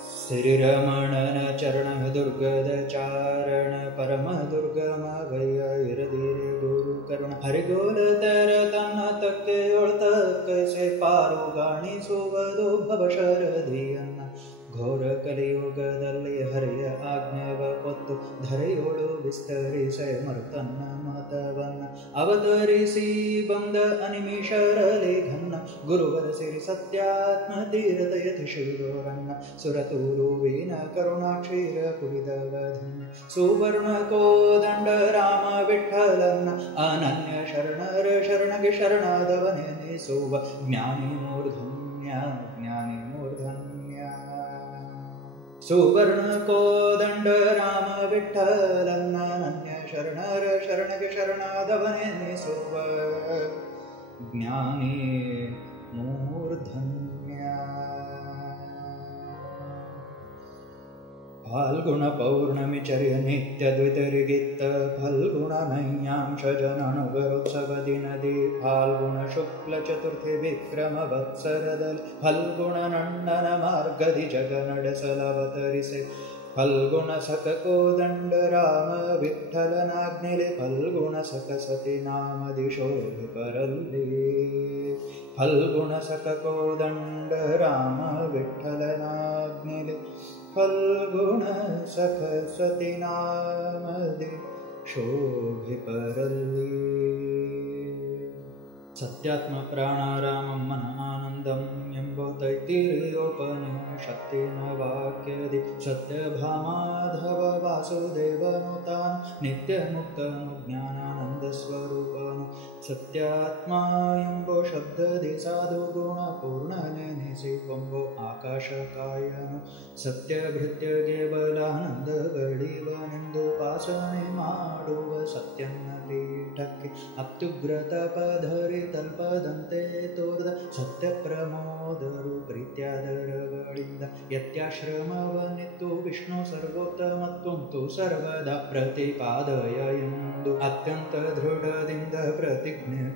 श्रीरमणन चरण दुर्गद चारण परम दुर्गम भय इरदिरे गुरु करुण हरिಗೋಲ ತರ ತನ್ನ ತಕ್ಕೆಯೊಳತಕ್ಕ ಸೆ ಪಾರುಗಾಣಿಸುವುದು ಭವ ಶರದಿಯನ್ನ ಘೋರ ಕಲಿಯುಗದಲ್ಲಿ ಹರಿಯ ಆಜ್ಞೆವ ಕೊತ್ತು ಧರೆಯೋಳು ವಿಸ್ತರಿಸೆ ಮರುತನ್ನ ಮತವನ್ನ ಅವತರಿಸಿ ಬಂದ ಅನಿಮಿಷರಲಿ ಘನ್ನ ಗುರುವರ ಸಿರಿ ಸತ್ಯಾತ್ಮ ತೀರಥ ಯತಿ ಶಿರೋರನ್ನ ಸುರತೂರುವಿನ ಕರುಣಾಕ್ಷೀರ ಕುಡಿದವಧನ್ಯ ಸುವರ್ಣ ಕೋದಂಡ ರಾಮ ವಿಠಲನ್ನ ಅನನ್ಯ ಶರಣರ ಶರಣಗೆ ಶರಣಾದವನೆನಿಸುವ ಜ್ಞಾನಿ ಮೂರ್ಧನ್ಯ ಜ್ಞಾನಿ ಮೂರ್ಧನ್ಯ ಸುವರ್ಣ ಕೋದಂಡ ರಾಮ ವಿಠಲನ್ನ ಅನನ್ಯ ಶರಣರ ಶರಣಗೆ ಶರಣಾದವನೆನಿಸುವ ಜ್ಞಾನಿ ಮೂರ್ಧನ್ಯ ಫಾಲ್ಗುಣ ಪೌರ್ಣಮಿ ಚರ್ಯ ನಿತ್ಯ ದ್ವಿತರಿಗಿತ್ತ ಫಲ್ಗುಣ ನೈಯಾಂಶ ಜನನುಗರೋತ್ಸವ ದಿನದಿ ಫಾಲ್ಗುಣ ಶುಕ್ಲ ಚತುರ್ಥಿ ವಿಕ್ರಮ ವತ್ಸರದಲ್ಲಿ ಫಲ್ಗುಣ ನಣ್ಣನ ಮಾರ್ಗದಿ ಜಗ ನಡೆಸಲವತರಿಸೆ ಫಲ್ಗುಣ ಸಕ ಕೋದಂಡ ರಾಮ ವಿಠಲನಾಗ್ನಿಲೆ ಫಲ್ಗುಣ ಸಕ ಸತಿ ನಾಮದಿ ಶೋಭೆ ಬರಲಿ ಫಲ್ಗುಣ ಸಕ ಕೋದಂಡ ರಾಮ ವಿಠಲನಾಗ್ನಿಲೆ ಫಲ್ಗುಣ ಸಖ ಸತಿ ನಾಮದಿ ಶೋಭೆ ಬರಲಿ ಸತ್ಯಾತ್ಮ ಪ್ರಾಣಾರಾಮಂ ಮನ ಆನಂದಂ ಎಂಬೋ ತೈತಿರಿಯೋಪನಿಷತ್ತಿನ ವಾಕ್ಯದಿ ಸತ್ಯಭಾಮಾಧವ ವಾಸುದೇವನು ತಾನು ನಿತ್ಯ ಮುಕ್ತನು ಜ್ಞಾನಾನಂದ ಸ್ವರೂಪನು ಸತ್ಯಾತ್ಮ ಎಂಬೋ ಶಬ್ದದಿ ಸಾಧು ಗುಣ ಪೂರ್ಣ ನೆನೆಸಿ ಕೊಂಬೋ ಆಕಾಶ ಕಾಯನು ಸತ್ಯಭೃತ್ಯಗೆ ಬಲಾನಂದಗಳಿವನೆಂದು ಉಪಾಸನೆ ಮಾಡುವ ಸತ್ಯನ್ನ ಪೀಠಕ್ಕೆ ಅತ್ಯುಗ್ರತ ಪಧರಿ ತಲ್ಪದಂತೆ ತೋರ್ದ ಸತ್ಯ ಪ್ರಮೋದರು ಪ್ರೀತ್ಯಾದರಗಳಿಂದ ಯತ್ಯಾಶ್ರಮವನಿತ್ತು ವಿಷ್ಣು ಸರ್ವೋತ್ತಮತ್ವಂತು ಸರ್ವದಾ ಪ್ರತಿಪಾದಯ ಎಂದು ಅತ್ಯಂತ ದೃಢದಿಂದ ಪ್ರತಿಜ್ಞೆ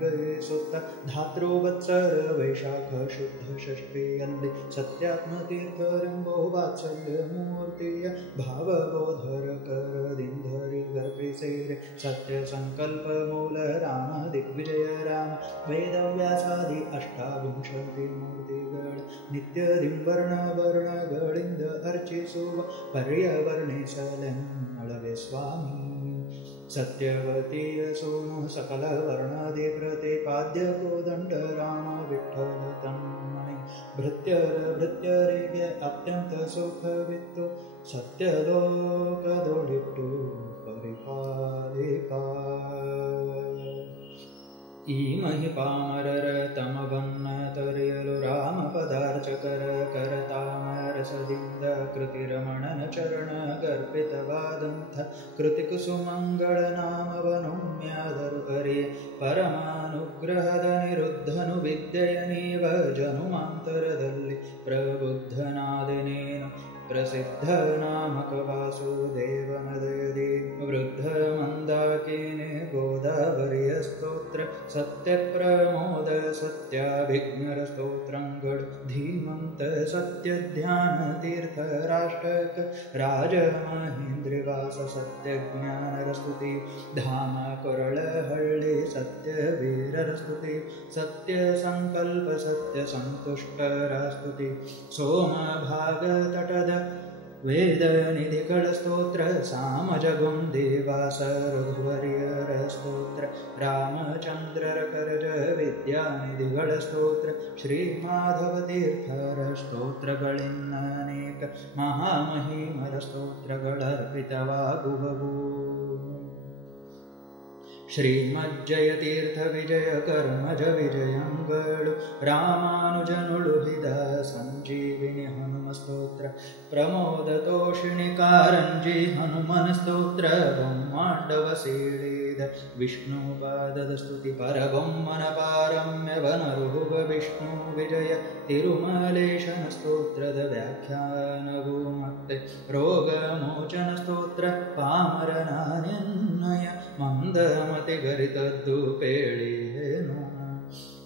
ಗೈಸುತ್ತ ಧಾತೃವತ್ಸರ ವೈಶಾಖ ಶುದ್ಧ ಷಷ್ಠಿಯಲ್ಲಿ ಸತ್ಯಾತ್ಮ ತೀರ್ಥರೆಂಬೋ ವಾತ್ಸಲ್ಯ ಮೂರ್ತಿಯ ಭಾವಬೋಧರ ಕರದಿಂಧರಿ ಗರ್ಭಿಸಿರೆ ಸತ್ಯ ಸಂಕಲ್ಪ ಮೂಲ ರಾಮ ದಿಗ್ವಿಜಯ ರಾಮ ವೇದವ್ಯಾಸಾದಿ ಅಷ್ಟಾವಿಂಶತಿ ಮೂರ್ತಿಗಳ ನಿತ್ಯದಿಂವರ್ಣ ವರ್ಣಗಳಿಂದ ಅರ್ಚಿಸುವ ಪರ್ಯವರ್ಣಿಸಲೆನ್ನಳವೆ ಸ್ವಾಮಿ ಸತ್ಯವತಿಯ ಸೋನು ಸಕಲ ವರ್ಣಾದಿ ಪ್ರತಿಪಾದ್ಯ ಕೋದಂಡ ರಾಮ ವಿಠಲ ತನ್ಮಣಿ ಭೃತ್ಯರಿಗೆ ಅತ್ಯಂತ ಸುಖವಿತ್ತು ಸತ್ಯಲೋಕದೊಳಿಟ್ಟು ಪರಿಪಾಲಿಪ ಈ ಮಹಿಪಾಮರರ ತಮವನ್ನ ತೊರೆಯಲು ರಾಮ ಪದಾರ್ಚಕರ ಕರತಾಮರಸದಿಂದ ಕೃತಿರಮಣನ ಚರಣ ಗರ್ಭಿತವಾದಂಥ ಕೃತಿ ಕುಸುಮಂಗಳ ನಾಮವನುಮ್ಯಾದರು ಅರಿಯ ಪರಮಾನುಗ್ರಹದ ನಿರುದ್ಧನು ವಿದ್ಯೆಯ ನೀವ ಜನುಮಾಂತರದಲ್ಲಿ ಪ್ರಬುದ್ಧನಾದನೇನು ಪ್ರಸಿದ್ಧ ನಾಮಕ ವಾಸುದೇವನ ದಯದಿ ವೃದ್ಧ ಮಂದಾಕಿನಿ ಗೋದಾವರಿಯ ಸ್ತೋತ್ರ ಸತ್ಯ ಪ್ರಮೋದ ಸತ್ಯಾಭಿಜ್ಞರ ಸ್ತೋತ್ರಗಳು ಧೀಮಂತ ಸತ್ಯ ಧ್ಯಾನ ತೀರ್ಥ ರಾಷ್ಟ್ರಕ ರಾಜ ಮಹೇಂದ್ರವಾಸ ಸತ್ಯ ಜ್ಞಾನರ ಸ್ತುತಿ ಧಾಮ ಕೊರಳಹಳ್ಳಿ ಸತ್ಯ ವೀರರ ಸ್ತುತಿ ಸತ್ಯ ಸಂಕಲ್ಪ ಸತ್ಯ ಸಂತುಷ್ಟರ ಸ್ತುತಿ ಸೋಮಭಾಗ ತಟದ ವೇದ ನಿಧಿಗಳ ಸ್ತೋತ್ರ ಸಾಮಜಗುಂದೇವಾಸ ರಘುವರ್ಯರ ಸ್ತೋತ್ರ ರಾಮಚಂದ್ರರ ಕರಜ ವಿದ್ಯಾನಿಧಿಗಳ ಸ್ತೋತ್ರ ಶ್ರೀ ಮಾಧವ ತೀರ್ಥರ ಸ್ತೋತ್ರಗಳಿನ್ನನೇಕ ಮಹಾಮಹಿಮರ ಸ್ತೋತ್ರಗಳರ್ಪಿತವಾಗುವವು ಶ್ರೀಮಜ್ಜಯತೀರ್ಥ ವಿಜಯ ಕರ್ಮಜ ವಿಜಯಂಗಳು ರಾಮಾನುಜನುಳುಹಿದ ಸಂಜೀವಿನಿ ಹನುಮ ಸ್ತೋತ್ರ ಪ್ರಮೋದ ತೋಷಿಣಿ ಕಾರಂಜಿ ಹನುಮನ ಸ್ತೋತ್ರ ಬ್ರಹ್ಮಾಂಡವ ಸೀಳಿದ ವಿಷ್ಣು ಪಾದದ ಸ್ತುತಿ ಪರಬೊಮ್ಮನ ಪಾರಮ್ಯವನರುಹುವ ವಿಷ್ಣು ವಿಜಯ ತಿರುಮಲೇಶನ ಸ್ತೋತ್ರದ ವ್ಯಾಖ್ಯಾನವು ಮತ್ತೆ ರೋಗ ಮೋಚನ ಸ್ತೋತ್ರ ಪಾಮರನಾನ್ಯನ್ವಯ ಮಂದಮತಿ ಗರಿತದ್ದು ಪೇಳಿಯೇನು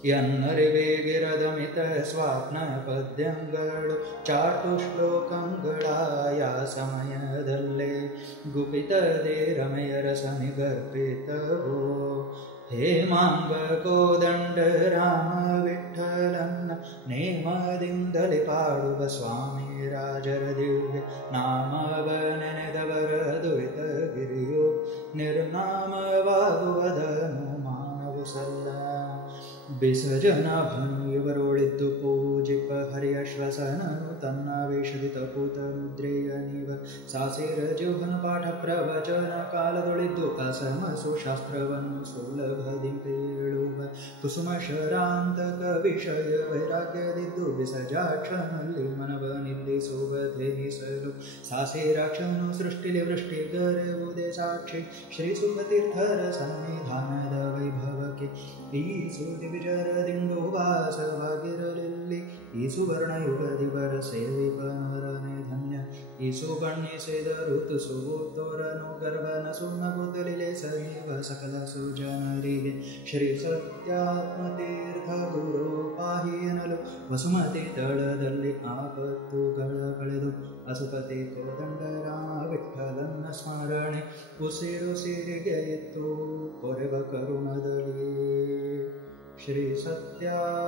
ಎನ್ನರಿವೇಗಿರದ ಮಿತ ಸ್ವಾಪ್ನ ಪದ್ಯಗಳು ಚಾಟು ಶ್ಲೋಕಗಳಾಯ ಸಮಯದಲ್ಲೇ ಗುಪಿತದೆ ರಮಯರ ಸಮಿಗರ್ಪಿತವೋ ಹೇಮಾಂಗ ಕೋದಂಡ ರಾಮ ವಿಠಲನ್ನ ನೇಮದಿಂದಲೇ ಪಾಡುವ ಸ್ವಾಮಿ ರಾಜರ ದಿವ್ಯ ನಾಮವ ನೆನೆದವರ ದುರಿತಗಿರಿಯೋ ನಿರ್ನಾಮವಾಗುವುದನ್ನು ಮಾನವು ಸಲ್ಲ ಬಿಸಜನ ಭನು ಇವರೊಳಿದ್ದು ಪೂಜಿಪ ಹರಿಯ ಶ್ವಸನನು ತನ್ನ ವೇಷದಿ ತಪೂತ ಮುದ್ರೆಯ ನೀವ ಸಾಸಿರ ಜೀವನ ಪಾಠ ಪ್ರವಚನ ಕಾಲದೊಳಿದ್ದು ಅಸಮಸು ಶಾಸ್ತ್ರವನ್ನು ಸುಲಭದಿ ಕೇಳುವ ಕುಸುಮ ಶರಾಂತಕ ವಿಷಯ ವೈರಾಗ್ಯದಿದ್ದು ಬಿಸಜಾಕ್ಷನಲ್ಲಿ ಮನವ ನಿಲ್ಲಿಸುವ ಧೇನಿಸಲು ಸಾಸಿರಾಕ್ಷನು ಸೃಷ್ಟಿಲಿ ವೃಷ್ಟಿಗರೆವುದೇ ಸಾಕ್ಷಿ ಶ್ರೀ ಸುಖತೀರ್ಥರ ಸನ್ನಿಧಾನದ ವೈಭವಕ್ಕೆ ಈ ಸುದ್ದಿ ವಿಚಾರದಿಂದು ವಾಸವಾಗಿರಲಿಲ್ಲಿ ಈ ಸುವರ್ಣ ಯುಗದಿವರ ಸೇವಿಕನರನೆ ಧನ್ಯ ಈ ಸುಬಣ್ಣಿಸಿದ ಋತು ಸುತೋರನು ಗರ್ಭನ ಸುನ್ನಗುತ್ತಲಿಲೆ ಸೈವ ಸಕಲ ಸುಜನರಿಗೆ ಶ್ರೀ ಸತ್ಯಾತ್ಮತೀರ್ಥ ಗುರು ಪಾಹಿ ಎನ್ನಲು ವಸುಮತಿ ತಳದಲ್ಲಿ ಆಪತ್ತುಗಳ ಕಳೆದು ಅಸುಪತಿ ಕೋದಂಡ ರಾಮ ವಿಠಲನ್ನ ಸ್ಮರಣೆ ಉಸಿರು ಸಿರಿಗೆ ಇತ್ತು ಕೊರೆವ ಕರುಣದಲ್ಲಿ ಶ್ರೀ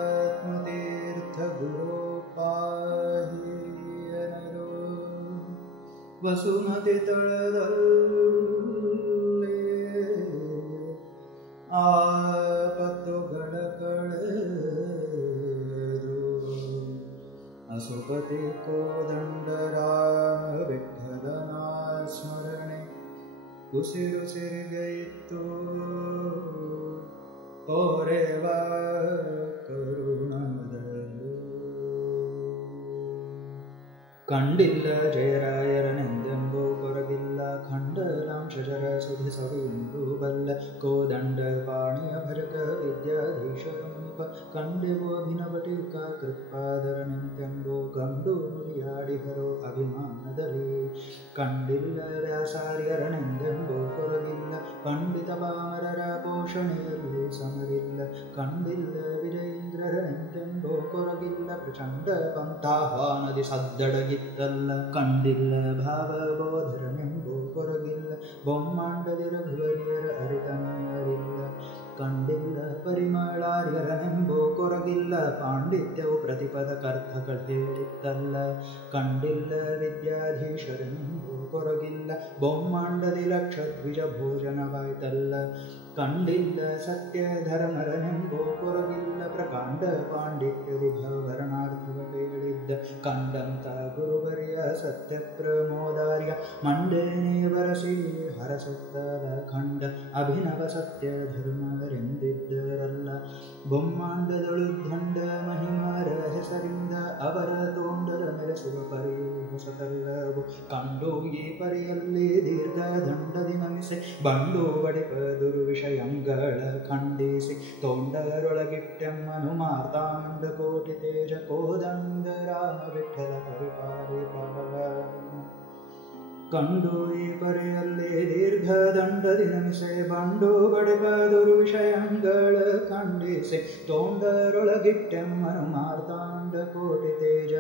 ಸತ್ಯಾತ್ಮತೀರ್ಥ ಗುರು ಪಾಹಿ ಎನ್ನಲು ವಸುಮತಿ ತಳದಲ್ಲಿ ಆಪತ್ತುಗಳ ಕಳೆದು ಅಸುಪತಿ ಕೋದಂಡ ರಾಮ ವಿಠಲನ ಸ್ಮರಣೆ ಉಸಿರು ಸಿರಿಗೈತು ಕೊರೆವ ಕರುಣದಲ್ಲಿ ಕಂಡಿಲ್ಲ ಜಯರಾಯರನೆಂದೆಂಬೋ ಕೊರಗಿಲ್ಲ ಖಂಡಲಾಂಶಜರ ಸುಧಿ ಸವಿಯುಂಡು ಬಲ್ಲ ಕೋದಂಡ ಪಾಣಿಯ ಭಜಕ ವಿದ್ಯಾಧೀಶರ ಮುನಿಪ ಕಂಡೆವೋ ಅಭಿನವ ಟೀಕಾ ಕೃತ್ಪಾದರನೆಂತೆಂಬೋ ಕಂಡು ನುಡಿಯಾಡಿಹರೋ ಅಭಿಮಾನದಲ್ಲಿ ಕಂಡಿಲ್ಲ ವ್ಯಾಸಾರ್ಯರನೆಂದೆಂಬೋ ಕೊರಗಿಲ್ಲ ಪಂಡಿತ ಪಾಮರರ ಪೋಷಣೆಯಲ್ಲಿ ಸಮರಿಲ್ಲ ಕಂಡಿಲ್ಲ ವಿಜಯೇಂದ್ರರನೆಂತೆಂಬೋ ಕೊರಗಿಲ್ಲ ಪ್ರಚಂಡ ಪಂಥಾಹ್ವಾನದಿ ಸದ್ದಡಗಿತ್ತಲ್ಲ ಕಂಡಿಲ್ಲ ಭಾವಬೋಧರನೆಂಬೋ ಕೊರಗಿಲ್ಲ ಬೊಮ್ಮಾಂಡದಿ ರಘುವರಿಯರ ಅರಿತನ್ಯರಿಲ್ಲ ಕಂಡಿಲ್ಲ ಪರಿಮಳಾರ್ಯರನೆಂಬೋ ಕೊರಗಿಲ್ಲ ಪಾಂಡಿತ್ಯವು ಪ್ರತಿಪದ ಕರ್ಥಗಳು ಹೇಳಿತ್ತಲ್ಲ ಕಂಡಿಲ್ಲ ವಿದ್ಯಾಧೀಶರೆಂಬೋ ಕೊರಗಿಲ್ಲ ಬೊಮ್ಮಾಂಡದಿ ಲಕ್ಷ ದ್ವಿಜ ಭೋಜನವಾಯ್ತಲ್ಲ ಕಂಡಿಲ್ಲ ಸತ್ಯಧರ್ಮರನೆಂಬೋ ಕೊರಗಿಲ್ಲ ಪ್ರಕಾಂಡ ಪಾಂಡಿತ್ಯದಿ ಭವರ್ಣಾರ್ಥವ ಹೇಳಿದ್ದ ಕಂಡಂತ ಗುರುವರಿಯ ಸತ್ಯ ಪ್ರಮೋದಾರ್ಯ ಮಂಡೇನೆ ಬರಸಿ ಹರಸುತ್ತಲ ಖಂಡ ಅಭಿನವ ಸತ್ಯ ಧರ್ಮರೆಂದಿದ್ದರಲ್ಲ ಬೊಮ್ಮಾಂಡದೊಳು ದಂಡ ಮಹಿಮಾರ ಹೆಸರಿಂದ ಅವರ ತೋಂಡರ ಮೆರೆಸುವ ಪರಿಯು ಹೊಸತಲ್ಲವು ಕಂಡು ಈ ಪರಿಯಲ್ಲಿ ದೀರ್ಘ ದಂಡದಿ ನಮಿಸೆ ಬಂಡು ಬಡಿಪ ದುರ್ವಿಷಯಂಗಳ ಖಂಡಿಸಿ ತೋಂಡರೊಳಗಿಟ್ಟೆಮ್ಮನು ಮಾರ್ತಾಂಡ ಕೋಟಿ ತೇಜ ಕೋದಂಡ ರಾಮ ವಿಠಲ ಪರಿಪಾರಿ ಪಾಲ ಕಂಡು ಈ ಪರಿಯಲ್ಲಿ ದೀರ್ಘ ದಂಡದಿ ನಮಿಸೆ ಬಂಡು ಬಡಿಪ ದುರ್ವಿಷಯಂಗಳ ಖಂಡಿಸಿ ತೋಂಡರೊಳಗಿಟ್ಟೆಮ್ಮನು ಮಾರ್ತಾಂಡ ಕೋಟಿ ತೇಜ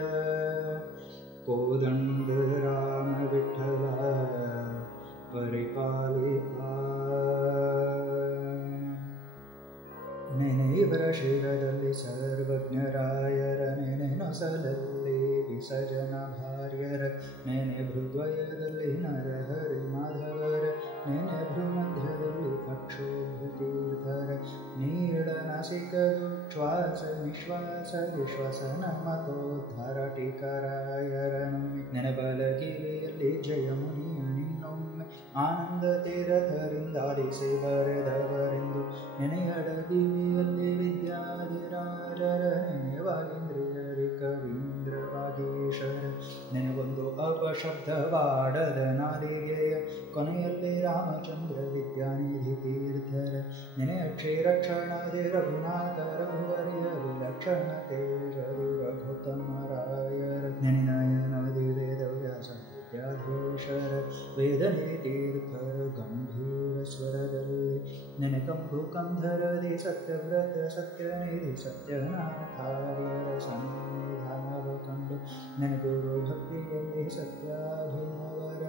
ಕೋದಂಡ ರಾಮ ವಿಠಲ ಪರಿಪಾಲಿಪ ನೆನೆಯವರ ಶಿರದಲ್ಲಿ ಸರ್ವಜ್ಞರಾಯರ ನೆನೆನೊಸಲಲ್ಲಿ ವಿಸರ್ಜನ ಭಾರ್ಯರ ನೆನೆ ಭೃದ್ವಯದಲ್ಲಿ ನರಹರಿ ಮಾಧವರ ನೆನೆ ಭ್ರಮಧ್ಯದಲ್ಲಿ ಪಕ್ಷೋಭತೀರ್ಥರ ನೀಳನಸಿಕದು ಶ್ವಾಸ ನಿಶ್ವಾಸ ವಿಶ್ವಸನ ಮತೋದ್ಧಾರ ಟೀಕರಾಯರನೊಮ್ಮೆ ನೆನಬಲಗಿರಿಯಲ್ಲಿ ಜಯಮುನಿಯ ನಿನ್ನೊಮ್ಮೆ ಆನಂದ ತೀರಥರಿಂದಾಲಿಸಿ ಬರೆದವರೆಂದು ನೆನೆಯಡಗಿವಿಯಲ್ಲಿ ವಿದ್ಯಾಧಿರಾಜರ ನೆನೆವಾಗೇಂದ್ರಿಯರಿ ಕವೀಂದ್ರ ವಾಗೀಶರ ನೆನೆಗೊಂದು ಅಪಶಬ್ದವಾಡದ ನಾದಿಗೆಯ ಕೊನೆಯಲ್ಲಿ ರಾಮಚಂದ್ರ ವಿದ್ಯಾನಿಧಿ ತೀರ್ಥರ ನೆನೆ ಅಕ್ಷರಕ್ಷಣದೆ ರಘುನಾಥ ರಘುವರಿಯ ವಿಲಕ್ಷಣ ತೇಜರು ರಘುತಮರಾಯರ ನೆನೆ ನಯನದಿ ವೇದವ್ಯಾಸ ವಿದ್ಯಾಧೀಶರ ವೇದನಿಧಿ ತೀರ್ಥರ ಗಂಭೀರ ಸ್ವರದಲ್ಲಿ ನೆನೆ ಕಂಬು ಕಂಧರದಿ ಸತ್ಯವ್ರತ ಸತ್ಯನಿಧಿ ಸತ್ಯನಾಥಾರ್ಯರ ಸನ್ನಿಧಾನವ ಕಂಡು ನೆನೆ ಗುರು ಭಕ್ತಿಯಲ್ಲಿ ಸತ್ಯಾಭಿನವರ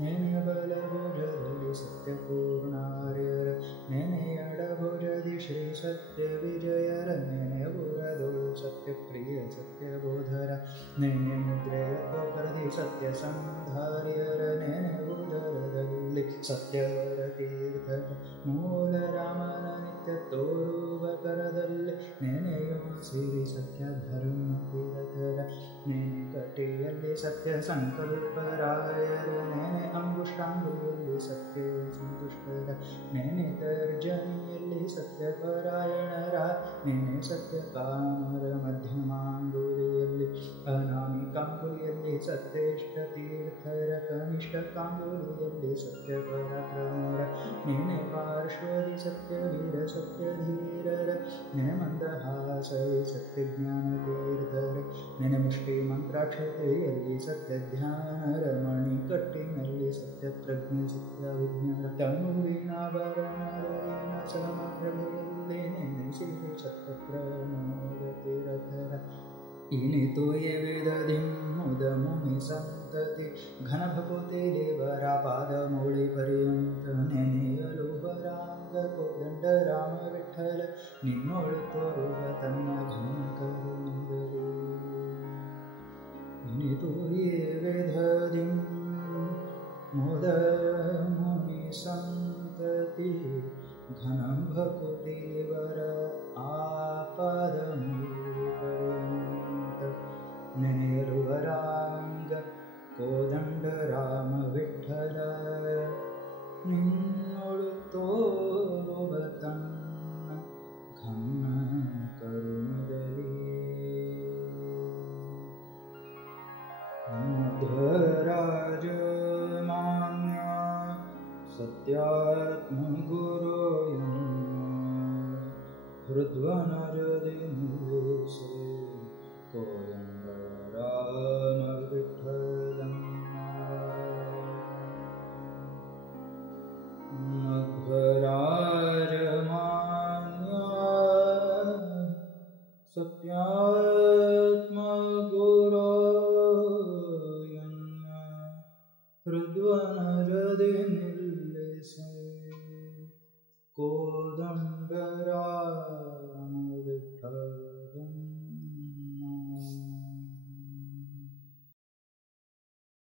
ನೆನೆ ಬಲಭುಜದಲ್ಲಿ ಸತ್ಯಪೂರ್ಣಾರ್ಯರ ನೆನೆ ಎಡಭುಜದಿ ಶ್ರೀ ಸತ್ಯ ವಿಜಯರ ನೆನೆ ಉರದೊಳು ಸತ್ಯಪ್ರಿಯ ಸತ್ಯಬೋಧರ ನೆನೆ ಮುದ್ರೆಯ ಪರದಿ ಸತ್ಯ ಸಂಧಾರ್ಯರ ನೆನೆ ಉದರದಲ್ಲಿ ಸತ್ಯವರ ತೀರ್ಥರ ಮೂಲ ರಾಮನ ನಿತ್ಯ ತೋರುವ ಕರದಲ್ಲಿ ನೆನೆಯುವ ಸಿರಿ ಸತ್ಯ ಧರ್ಮ ತೀರ್ಥರ ನೆನೆ ಕಟಿಯಲ್ಲಿ ಸತ್ಯ ಸಂಕಲ್ಪರಾಯರ ನೆನೆ ಅಂಗುಷ್ಟಾಂಗುಯಲ್ಲಿ ಸತ್ಯ ಸಂತುಷ್ಟರ ನೆನೆ ತರ್ಜನಿಯಲ್ಲಿ ಸತ್ಯಪರಾಯಣರ ನೆನೆ ಸತ್ಯ ಕಾಮರ ಮಧ್ಯಮಾಂಗುಲಿಯಲ್ಲಿ ಅನಾಮಿಕಾಂಗುಲಿಯಲ್ಲಿ ಸತ್ಯೇಷ್ಟ ತೀರ್ಥರ ಕನಿಷ್ಠ ಕಾಂಗುಲಿಯಲ್ಲಿ ಸತ್ಯಪರಾಕ್ರಮರ ನೆನೆ ಪಾರ್ಶ್ವದಿ ಸತ್ಯವೀರ ಸತ್ಯಧೀರರ ನೆನೆ ಮಂದಹಾಸವಿ ಸತ್ಯಜ್ಞಾನ ತೀರ್ಥರ ನೆನೆ ಮುಷ್ಟಿ ಮಂತ್ರಾಕ್ಷತೆಯಲ್ಲಿ ಸತ್ಯ ಧ್ಯಾನರ ಮಣಿ ಕಟ್ಟಿನಲ್ಲಿ ಸತ್ಯ ಪ್ರಜ್ಞೆ ಸತ್ಯ ವಿಜ್ಞಾನ ತನುವಿನಾಭರಣದಲ್ಲಿನ ಸಮಪ್ರಭೆಯಲ್ಲಿ ನೆನೆಸಿದೆ ಸತ್ಯ ಪ್ರಮೋದ ತೀರ್ಥರ ಇನಿತು ವೇದದಿಂ ಮುದ ಮುನಿ ಸಂತತಿ ಘನಭಕುತಿ ದೇವರ ಪಾದ ಮೂಳಿ ಪರ್ಯಂತ ನೆನೆಯಲು ಬರಾಂಗ ಕೋದಂಡ ರಾಮ ವಿಠಲ ನಿನ್ನೋಳು ತೋರುವ ತನ್ನ ಘನ ಕರುಣದಲ್ಲಿ ಇನಿತು ವೇದದಿಂ ಮುದ ಮುನಿ ಸಂತತಿ ಘನಂ ಭಕುತಿ ದೇವರ ಆಪದ ಮೂಳಿ ಪರ್ಯಂತ ನೆನೆಯಲು ವರಾಂಗ ಕೋದಂಡ ರಾಮ ವಿಠಲ ನಿನ್ನೊಳು ತೋರುವ ತನ್ನ ಘನ ಕರುಣದಲ್ಲಿ ಮಧ್ವರಾಜ ಮಾನ್ಯ ಸತ್ಯಾತ್ಮ ಗುರು ಹೃದ್ವನರದಿ ನಿಲ್ಲಿಸು